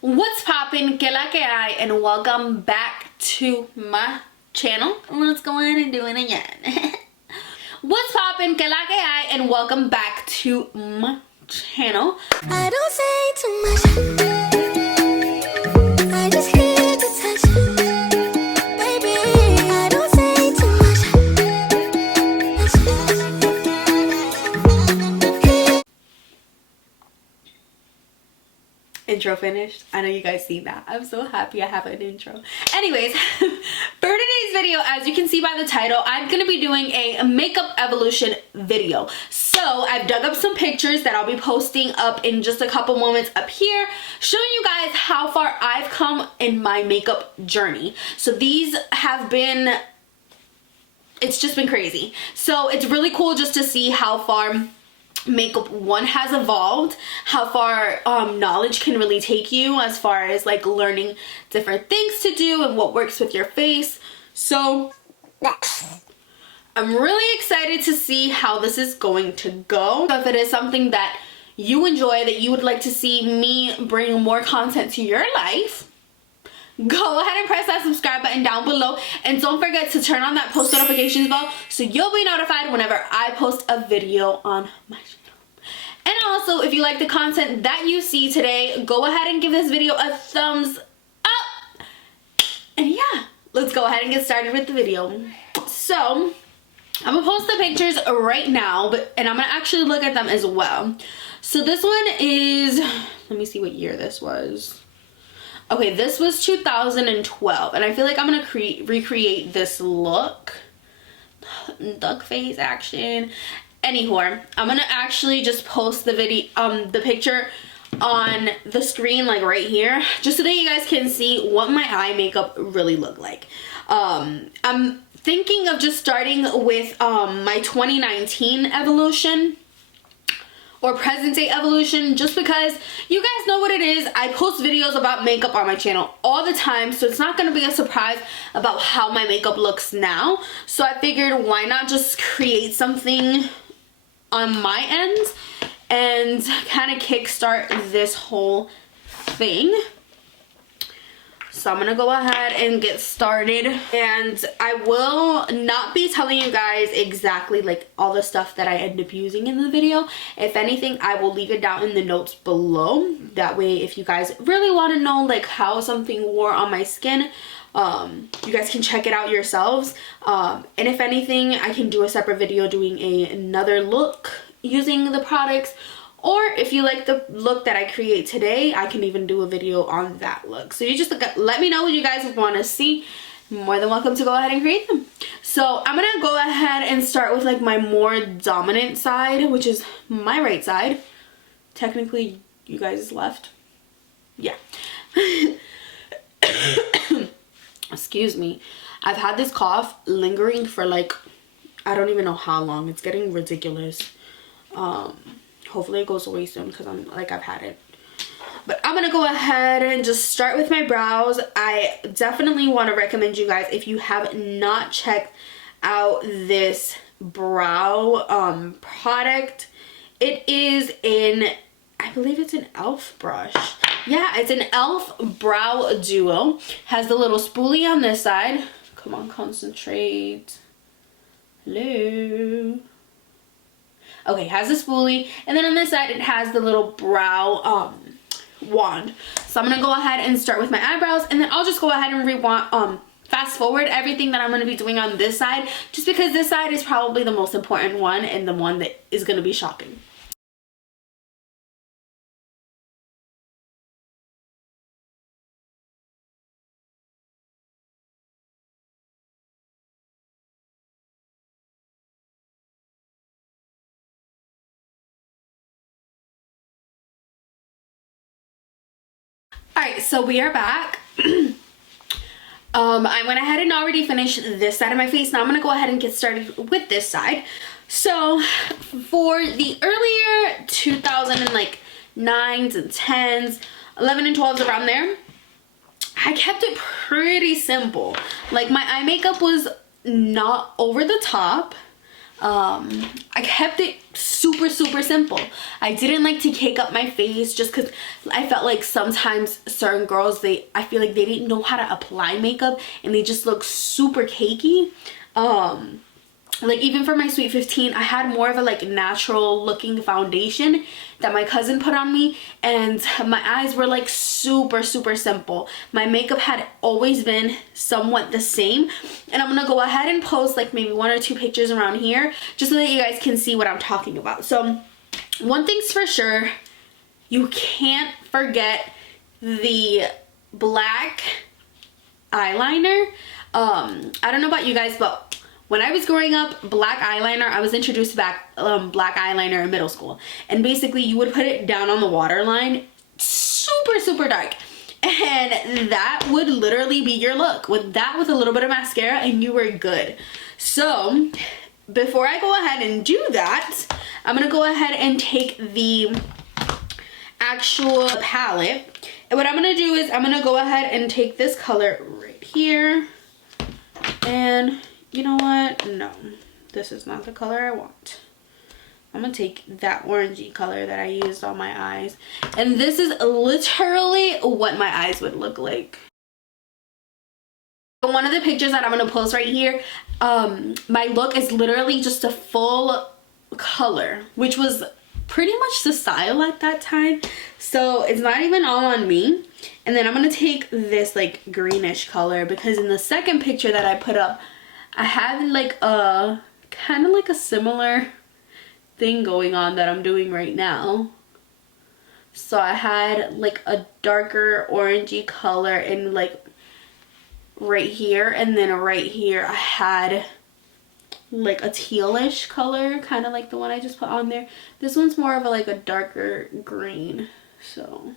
What's poppin', que la que hay, and welcome back to my channel. Let's go ahead and do it again. What's poppin', que la que hay, and welcome back to my channel. I don't say too much, I just hear the touch. Baby, I don't say too much. Intro finished. I know you guys see that. I'm so happy I have an intro. Anyways, for today's video, as you can see by the title, I'm gonna be doing a makeup evolution video. So I've dug up some pictures that I'll be posting up in just a couple moments up here, showing you guys how far I've come in my makeup journey. So these have been, it's just been crazy. So it's really cool just to see how far makeup has evolved, how far knowledge can really take you as far as like learning different things to do and what works with your face. So I'm really excited to see how this is going to go. So if it is something that you enjoy, that you would like to see me bring more content to your life, go ahead and press that subscribe button down below, and don't forget to turn on that post notifications bell so you'll be notified whenever I post a video on my channel. And also, if you like the content that you see today, go ahead and give this video a thumbs up. And yeah, let's go ahead and get started with the video. So I'm gonna post the pictures right now, and I'm gonna actually look at them as well. So this one is, let me see what year this was. Okay, this was 2012, and I feel like I'm gonna recreate this look. Duck face action. Anywho, I'm gonna actually just post the video, the picture on the screen, like right here, just so that you guys can see what my eye makeup really looked like. I'm thinking of just starting with my 2019 evolution, or present day evolution, just because you guys know what it is. I post videos about makeup on my channel all the time, so it's not going to be a surprise about how my makeup looks now. So I figured, why not just create something on my end and kind of kickstart this whole thing. So I'm gonna go ahead and get started, and I will not be telling you guys exactly like all the stuff that I end up using in the video. If anything, I will leave it down in the notes below. That way, if you guys really want to know like how something wore on my skin, you guys can check it out yourselves. And if anything, I can do a separate video doing another look using the products. Or if you like the look that I create today, I can even do a video on that look. So you just let me know what you guys want to see. More than welcome to go ahead and create them. So I'm going to go ahead and start with like my more dominant side, which is my right side. Technically, you guys left. Yeah. Excuse me. I've had this cough lingering for like, I don't even know how long. It's getting ridiculous. Hopefully it goes away soon, because I've had it. But I'm gonna go ahead and just start with my brows. I definitely want to recommend you guys, if you have not checked out this brow product, it is I believe it's an e.l.f. brush. Yeah, it's an e.l.f. brow duo. Has the little spoolie on this side. Come on, concentrate. Hello. Okay, has the spoolie, and then on this side it has the little brow wand. So I'm gonna go ahead and start with my eyebrows, and then I'll just go ahead and fast forward everything that I'm gonna be doing on this side, just because this side is probably the most important one and the one that is gonna be shocking. Alright, so we are back. I went ahead and already finished this side of my face. Now I'm going to go ahead and get started with this side. So for the earlier 2009s and 10s, 11 and 12s, around there, I kept it pretty simple. Like, my eye makeup was not over the top, I kept it super simple. I didn't like to cake up my face just because I felt like sometimes certain girls, I feel like they didn't know how to apply makeup and they just look super cakey. Like even for my Sweet 15, I had more of a like natural looking foundation that my cousin put on me, and my eyes were like super simple. My makeup had always been somewhat the same, and I'm gonna go ahead and post like maybe 1 or 2 pictures around here just so that you guys can see what I'm talking about. So one thing's for sure, you can't forget the black eyeliner. I don't know about you guys, but when I was growing up, black eyeliner, I was introduced to black eyeliner in middle school. And basically you would put it down on the waterline, super dark. And that would literally be your look. With that, with a little bit of mascara, and you were good. So before I go ahead and do that, I'm gonna go ahead and take the actual palette. And what I'm gonna do is I'm gonna go ahead and take this color right here. And you know what? No, this is not the color I want. I'm gonna take that orangey color that I used on my eyes. And this is literally what my eyes would look like. One of the pictures that I'm gonna post right here, my look is literally just a full color, which was pretty much the style at that time. So it's not even all on me. And then I'm gonna take this like greenish color, because in the second picture that I put up, I had like a kind of like a similar thing going on that I'm doing right now. So I had like a darker orangey color in like right here, and then right here I had like a tealish color, kind of like the one I just put on there. This one's more of a like a darker green. So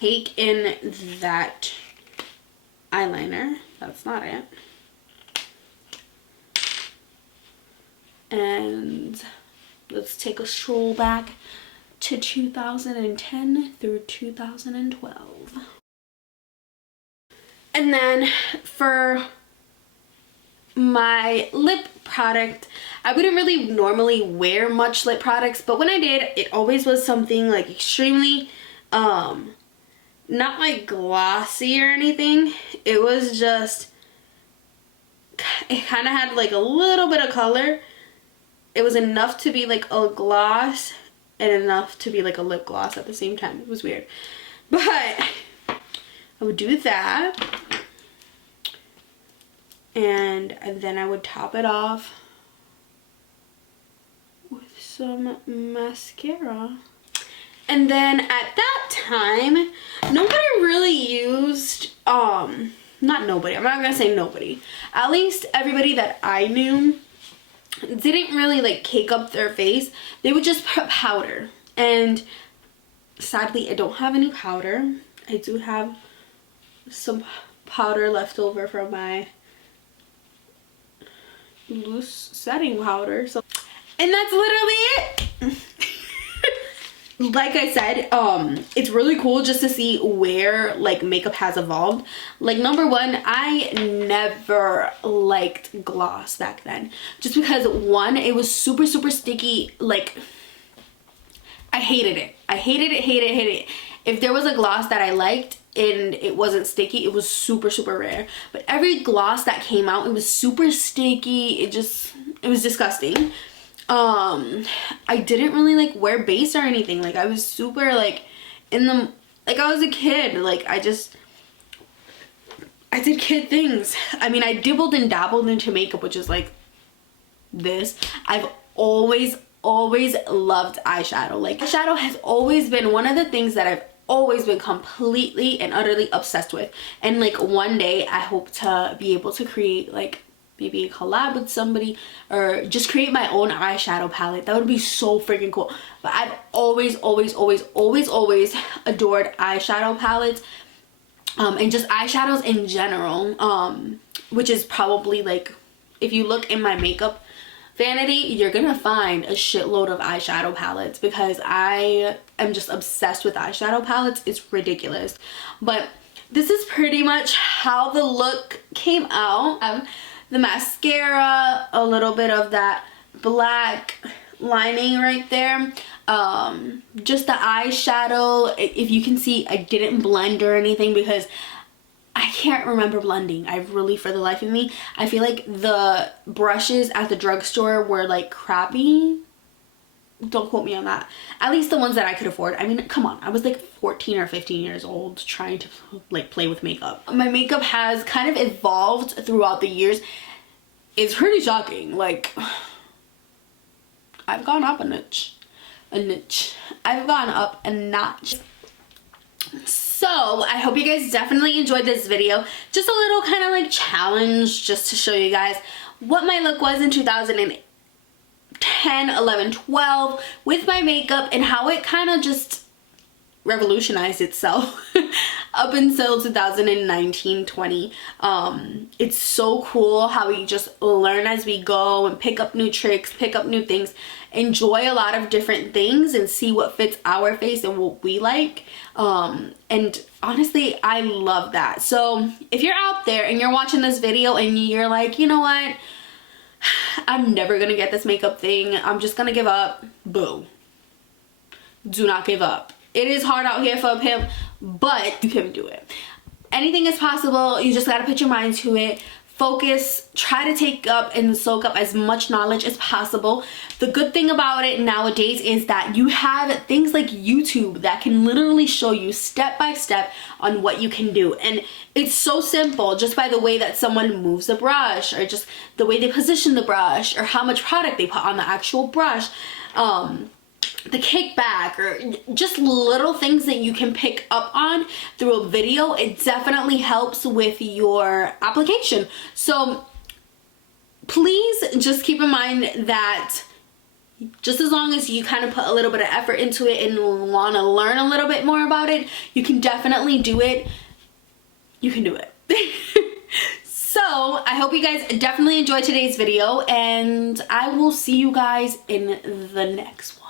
take in that eyeliner. That's not it. And let's take a stroll back to 2010 through 2012. And then for my lip product, I wouldn't really normally wear much lip products, but when I did, it always was something like extremely not like glossy or anything. It was just, it kind of had like a little bit of color. It was enough to be like a gloss and enough to be like a lip gloss at the same time. It was weird, but I would do that, and then I would top it off with some mascara. And then at that time, nobody really used, not nobody, I'm not gonna say nobody, at least everybody that I knew didn't really like cake up their face. They would just put powder. And sadly, I don't have any powder. I do have some powder left over from my loose setting powder. So, and that's literally it. Like I said, it's really cool just to see where like makeup has evolved. Like number one, I never liked gloss back then, just because one, it was super sticky. Like I hated it. I hated it. If there was a gloss that I liked and it wasn't sticky, it was super rare. But every gloss that came out, it was super sticky. It was disgusting. I didn't really like wear base or anything. Like I was super like like I was a kid. Like I did kid things. I mean, I dibbled and dabbled into makeup, which is like this. I've always loved eyeshadow. Like eyeshadow has always been one of the things that I've always been completely and utterly obsessed with. And like one day I hope to be able to create like maybe a collab with somebody, or just create my own eyeshadow palette. That would be so freaking cool. But I've always adored eyeshadow palettes, and just eyeshadows in general, which is probably like, if you look in my makeup vanity, you're gonna find a shitload of eyeshadow palettes, because I am just obsessed with eyeshadow palettes. It's ridiculous. But this is pretty much how the look came out. the mascara, a little bit of that black lining right there, just the eyeshadow. If you can see, I didn't blend or anything because I can't remember blending. I really, for the life of me, I feel like the brushes at the drugstore were like crappy. Don't quote me on that. At least the ones that I could afford. I mean, come on, I was like 14 or 15 years old trying to like play with makeup. My makeup has kind of evolved throughout the years. It's pretty shocking. Like, I've gone up a notch. I've gone up a notch. So I hope you guys definitely enjoyed this video. Just a little kind of like challenge just to show you guys what my look was in 2010, 11, 12 with my makeup and how it kind of just revolutionized itself up until 2019, 20. It's so cool how we just learn as we go and pick up new tricks, pick up new things, enjoy a lot of different things and see what fits our face and what we like. And honestly, I love that. So if you're out there and you're watching this video and you're like, you know what, I'm never gonna get this makeup thing, I'm just gonna give up, boo. Do not give up. It is hard out here for a pimp, but you can do it. Anything is possible. You just gotta put your mind to it. Focus, try to take up and soak up as much knowledge as possible. The good thing about it nowadays is that you have things like YouTube that can literally show you step by step on what you can do. And it's so simple just by the way that someone moves the brush or just the way they position the brush or how much product they put on the actual brush. The kickback or just little things that you can pick up on through a video. It definitely helps with your application. So please just keep in mind that just as long as you kind of put a little bit of effort into it and want to learn a little bit more about it, you can definitely do it. You can do it. So I hope you guys definitely enjoyed today's video and I will see you guys in the next one.